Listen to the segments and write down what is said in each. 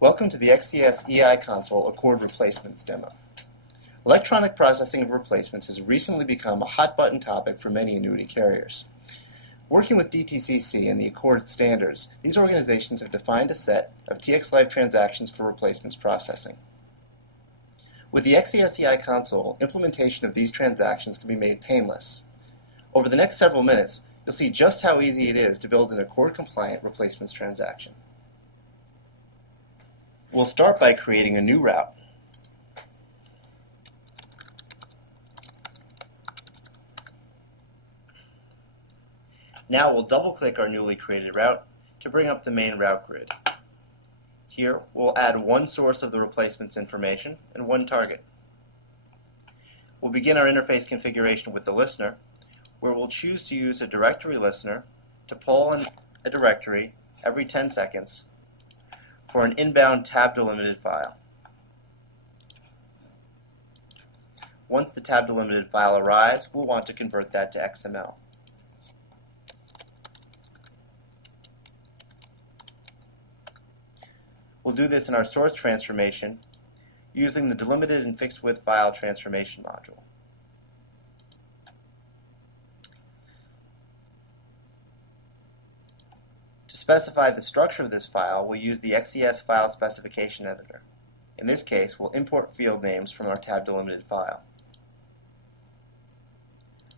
Welcome to the XCS eiConsole ACORD Replacements demo. Electronic processing of replacements has recently become a hot-button topic for many annuity carriers. Working with DTCC and the ACORD standards, these organizations have defined a set of TX-Life transactions for replacements processing. With the XCS eiConsole, implementation of these transactions can be made painless. Over the next several minutes, you'll see just how easy it is to build an ACORD-compliant replacements transaction. We'll start by creating a new route. Now we'll double-click our newly created route to bring up the main route grid. Here we'll add one source of the replacements information and one target. We'll begin our interface configuration with the listener, where we'll choose to use a directory listener to pull in a directory every 10 seconds for an inbound tab-delimited file. Once the tab-delimited file arrives, we'll want to convert that to XML. We'll do this in our source transformation using the delimited and fixed width file transformation module. To specify the structure of this file, we'll use the XCS file specification editor. In this case, we'll import field names from our tab-delimited file.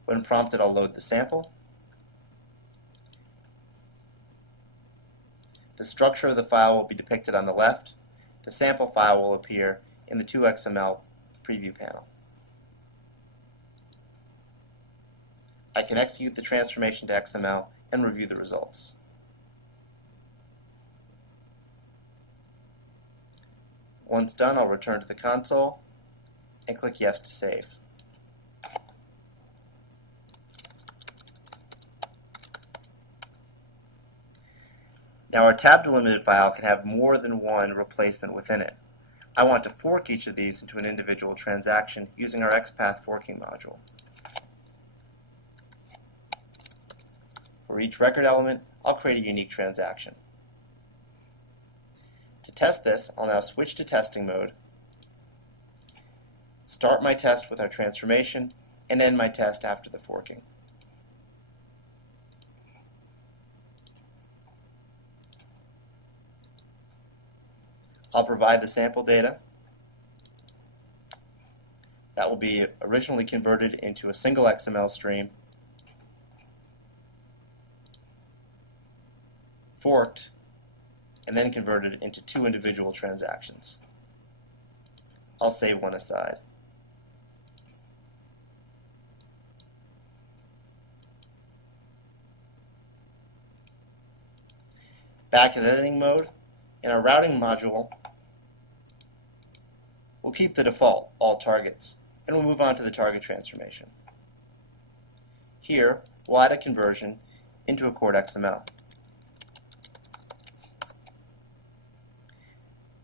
When prompted, I'll load the sample. The structure of the file will be depicted on the left. The sample file will appear in the 2XML preview panel. I can execute the transformation to XML and review the results. Once done, I'll return to the console and click Yes to save. Now our tab-delimited file can have more than one replacement within it. I want to fork each of these into an individual transaction using our XPath forking module. For each record element, I'll create a unique transaction. To test this, I'll now switch to testing mode, start my test with our transformation, and end my test after the forking. I'll provide the sample data. That will be originally converted into a single XML stream, forked, and then converted into two individual transactions. I'll save one aside. Back in editing mode, in our routing module, we'll keep the default, all targets, and we'll move on to the target transformation. Here, we'll add a conversion into ACORD XML.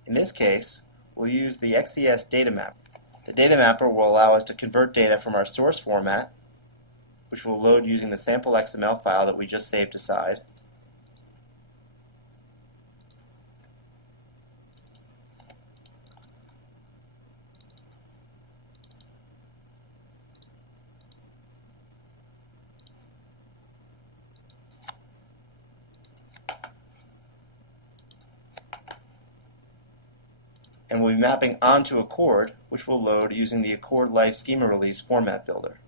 In this case, we'll use the XCS data mapper. The data mapper will allow us to convert data from our source format, which we'll load using the sample XML file that we just saved aside, and we'll be mapping onto ACORD, which we'll load using the ACORD Life Schema Release format builder.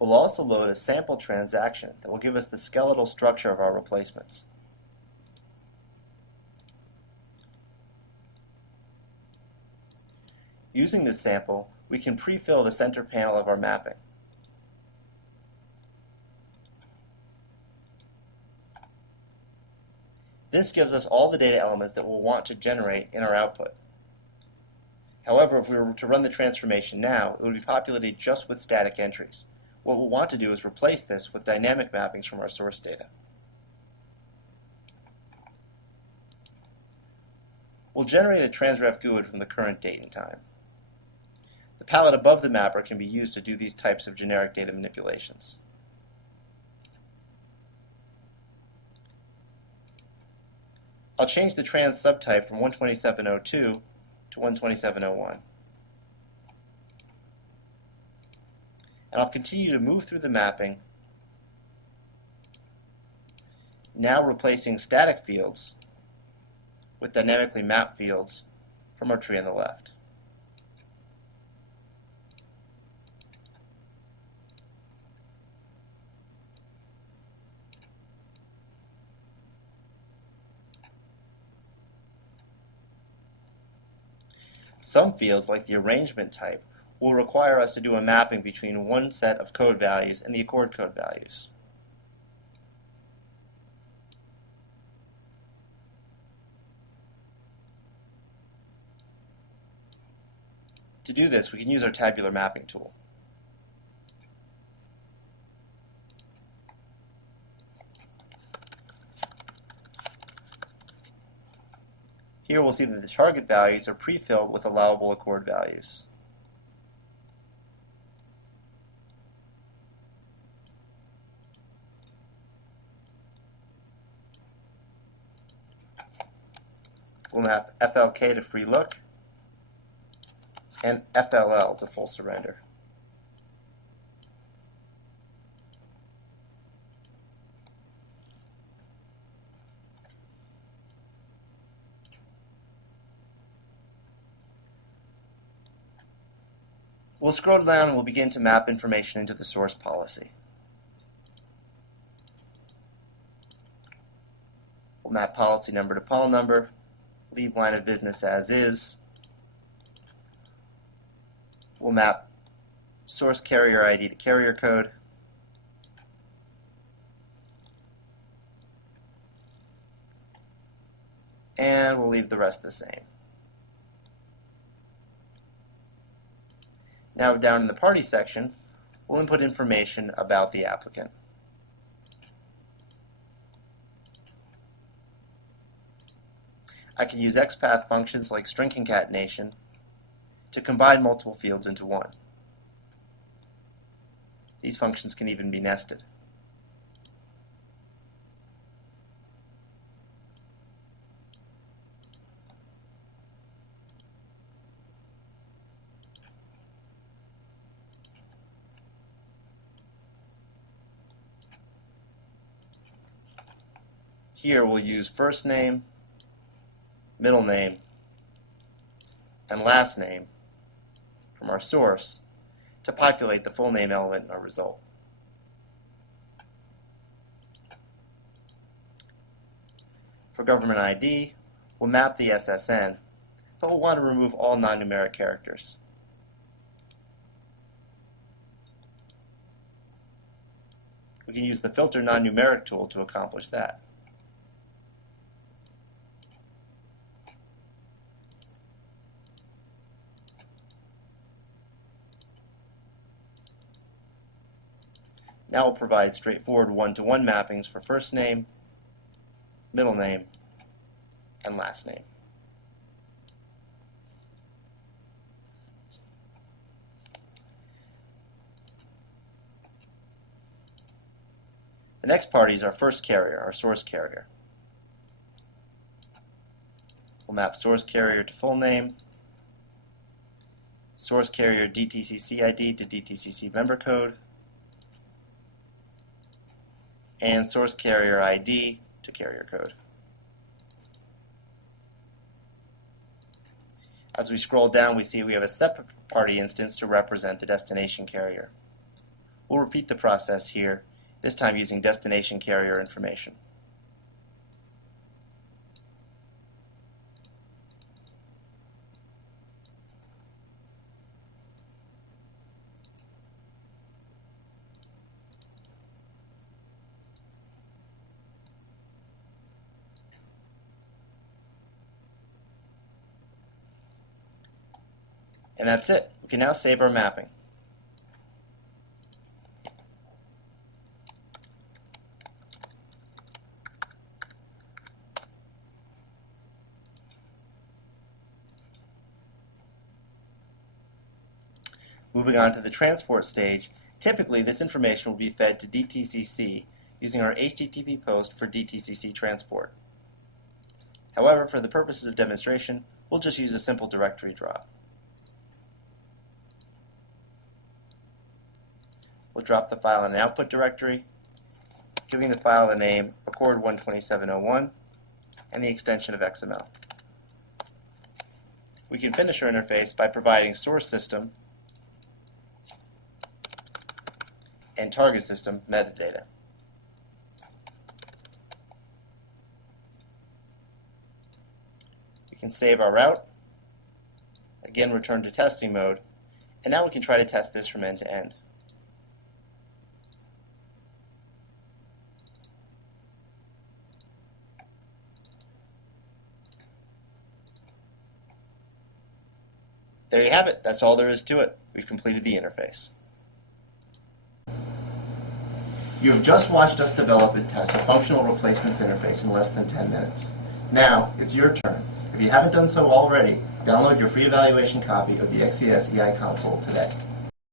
We'll also load a sample transaction that will give us the skeletal structure of our replacements. Using this sample, we can pre-fill the center panel of our mapping. This gives us all the data elements that we'll want to generate in our output. However, if we were to run the transformation now, it would be populated just with static entries. What we'll want to do is replace this with dynamic mappings from our source data. we'll generate a transref GUID from the current date and time. The palette above the mapper can be used to do these types of generic data manipulations. I'll change the trans subtype from 127.02 to 127.01. And I'll continue to move through the mapping, now replacing static fields with dynamically mapped fields from our tree on the left. Some fields, like the arrangement type, will require us to do a mapping between one set of code values and the ACORD code values. To do this, we can use our tabular mapping tool. Here we'll see that the target values are pre-filled with allowable ACORD values. We'll map FLK to free look and FLL to full surrender. We'll scroll down and we'll begin to map information into the source policy. We'll map policy number to pol number, leave line of business as is. We'll map source carrier ID to carrier code. And we'll leave the rest the same. Now down in the party section, we'll input information about the applicant. I can use XPath functions like string concatenation to combine multiple fields into one. These functions can even be nested. Here we'll use first name, middle name, and last name from our source to populate the full name element in our result. For government ID, we'll map the SSN, but we'll want to remove all non-numeric characters. We can use the filter non-numeric tool to accomplish that. Now we'll provide straightforward one-to-one mappings for first name, middle name, and last name. The next party is our first carrier, our source carrier. We'll map source carrier to full name, source carrier DTCC ID to DTCC member code, and source carrier ID to carrier code. As we scroll down, we see we have a separate party instance to represent the destination carrier. We'll repeat the process here, this time using destination carrier information. And that's it. We can now save our mapping. Moving on to the transport stage, typically this information will be fed to DTCC using our HTTP post for DTCC transport. However, for the purposes of demonstration, we'll just use a simple directory drop. We'll drop the file in an output directory, giving the file the name ACORD 12701 and the extension of XML. We can finish our interface by providing source system and target system metadata. We can save our route, again return to testing mode, and now we can try to test this from end to end. There you have it. That's all there is to it. We've completed the interface. You have just watched us develop and test a functional replacements interface in less than 10 minutes. Now, it's your turn. If you haven't done so already, download your free evaluation copy of the XCS eiConsole today.